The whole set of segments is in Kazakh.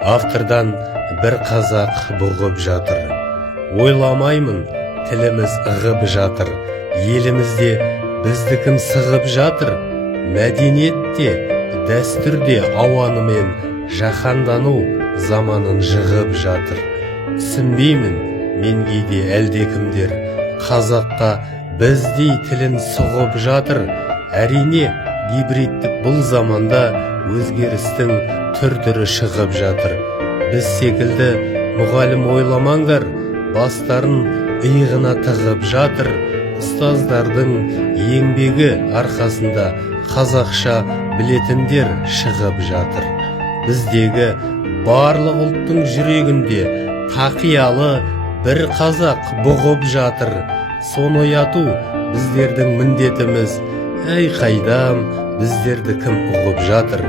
Автордан бір қазақ бұғып жатыр. Ойламаймын, тіліміз ығып жатыр. Елімізде біздікім сығып жатыр. Мәдениетте, дәстүрде ауанымен жаһандану заманын жығып жатыр. Түсінбеймін, мен кейде әлдекімдер қазаққа біздей тілін сұғып жатыр. Әрине, гибридтік бұл заманда өзгерістің түр-түрі шығып жатыр. Біз секілді мұғалім ойламаңдар, бастарын иығына тығып жатыр. Ұстаздардың еңбегі арқасында қазақша білетіндер шығып жатыр. Біздегі барлық ұлттың жүрегінде тақиялы бір қазақ бұғып жатыр. Соны ояту біздердің міндетіміз. Әй қайдам, біздерді кім ұғып жатыр?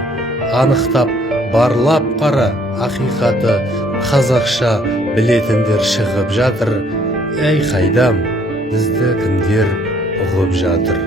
Анықтап, барлап қара, ақиқаты қазақша білетіндер шығып жатыр. Әй қайдам, бізді кімдер ұғып жатыр?